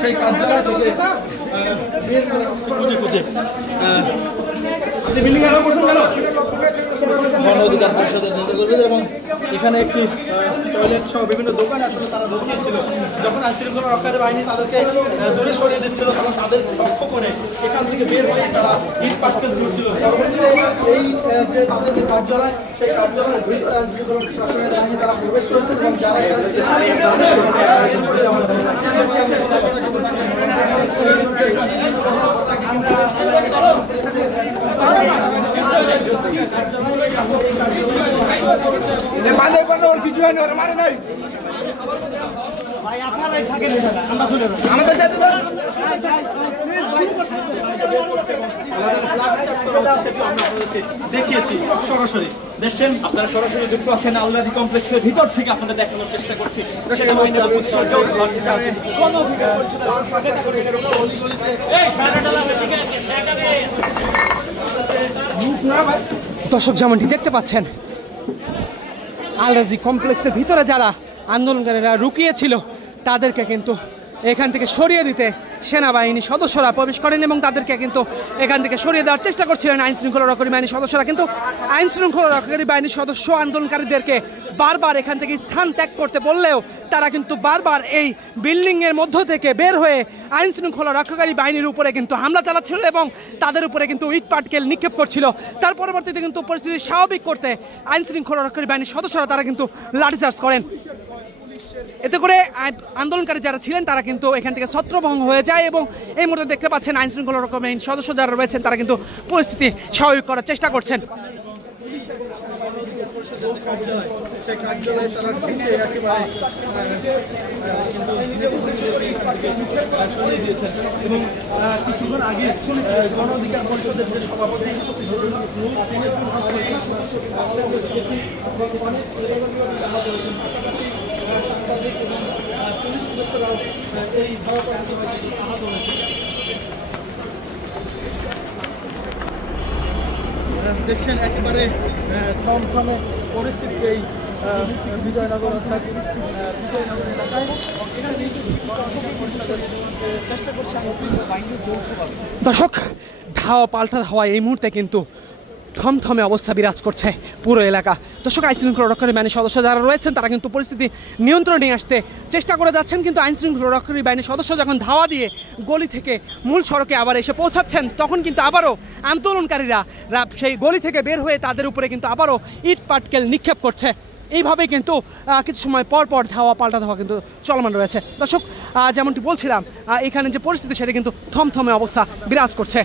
সেই কার্যালয় থেকে গণ অধিকার পরিষদের নেতাকর্মীদের এবং এখানে একটি টয়লেট সহ বিভিন্ন দোকান আসলে তারা ঢুকিয়েছিল। যখন আইনশৃঙ্খলা রক্ষাকারী বাহিনী তাদেরকে দূরে সরিয়ে দিচ্ছিল তখন তাদের লক্ষ্য করে এখান থেকে বের হয়ে তারা ইট পাটকেল ছুটছিল। পরবর্তীতে এই যে তাদের যে কার্যালয় সেই কার্যালয়ের ভিতরে আইনশৃঙ্খলা রক্ষাকারী বাহিনী তারা প্রবেশ করেছে এবং যারা কিছু হয়নি, ওরা মানে নাই ভাই, আপনারাই থাকেন আমাদের দেখিয়েছি সরাসরি। দেখছেন আপনারা সরাসরি যুক্ত আছেন আলরাজি কমপ্লেক্সের ভিতর থেকে আপনাদের দেখানোর চেষ্টা করছি। দর্শক যেমনটি দেখতে পাচ্ছেন আলরাজি কমপ্লেক্সের ভিতরে যারা আন্দোলনকারীরা রুকিয়েছিল তাদেরকে কিন্তু এখান থেকে সরিয়ে দিতে সেনাবাহিনী সদস্যরা প্রবেশ করেন এবং তাদেরকে কিন্তু এখান থেকে সরিয়ে দেওয়ার চেষ্টা করছিলেন আইন শৃঙ্খলা রক্ষাকারী বাহিনীর সদস্যরা। কিন্তু আইন শৃঙ্খলা রক্ষাকারী বাহিনীর সদস্য আন্দোলনকারীদেরকে বারবার এখান থেকে স্থান ত্যাগ করতে বললেও তারা কিন্তু বারবার এই বিল্ডিংয়ের মধ্য থেকে বের হয়ে আইন শৃঙ্খলা রক্ষাকারী বাহিনীর উপরে কিন্তু হামলা চালাচ্ছিল এবং তাদের উপরে কিন্তু ইট পাটকেল নিক্ষেপ করছিল। তার পরবর্তীতে কিন্তু পরিস্থিতি স্বাভাবিক করতে আইন শৃঙ্খলা রক্ষাকারী বাহিনীর সদস্যরা তারা কিন্তু লাঠিচার্জ করেন। এতে করে আন্দোলনকারী যারা ছিলেন তারা কিন্তু এখান থেকে ছত্রভঙ্গ হয়ে যায় এবং এই মুহূর্তে দেখতে পাচ্ছেন আইন শৃঙ্খলা রক্ষাকারী বাহিনীর সদস্য যারা রয়েছেন তারা কিন্তু পরিস্থিতি স্বাভাবিক করার চেষ্টা করছেন। এবং কিছুক্ষণ আগে গণ অধিকার পরিষদের যে সভাপতি পুলিশ সদস্যরাও এই ধাওয়া আহত হয়েছে। দেখছেন একেবারে থমথমে পরিস্থিতি এই বিজয়নগর এলাকায়। দর্শক ধাওয়া পাল্টা ধাওয়া এই মুহূর্তে কিন্তু থমথমে অবস্থা বিরাজ করছে পুরো এলাকা। দর্শক আইন শৃঙ্খলা রক্ষাকারী বাহিনীর সদস্য যারা রয়েছেন তারা কিন্তু পরিস্থিতি নিয়ন্ত্রণে নিয়ে আসতে চেষ্টা করে যাচ্ছেন, কিন্তু আইন শৃঙ্খলা রক্ষাকারী বাহিনীর সদস্য যখন ধাওয়া দিয়ে গলি থেকে মূল সড়কে আবার এসে পৌঁছাচ্ছেন তখন কিন্তু আবারও আন্দোলনকারীরা সেই গলি থেকে বের হয়ে তাদের উপরে কিন্তু আবারও ইট পাটকেল নিক্ষেপ করছে। এইভাবেই কিন্তু কিছু সময় পর পর ধাওয়া পাল্টা ধাওয়া কিন্তু চলমান রয়েছে। দর্শক যেমনটি বলছিলাম এখানে যে পরিস্থিতি সেটা কিন্তু থমথমে অবস্থা বিরাজ করছে।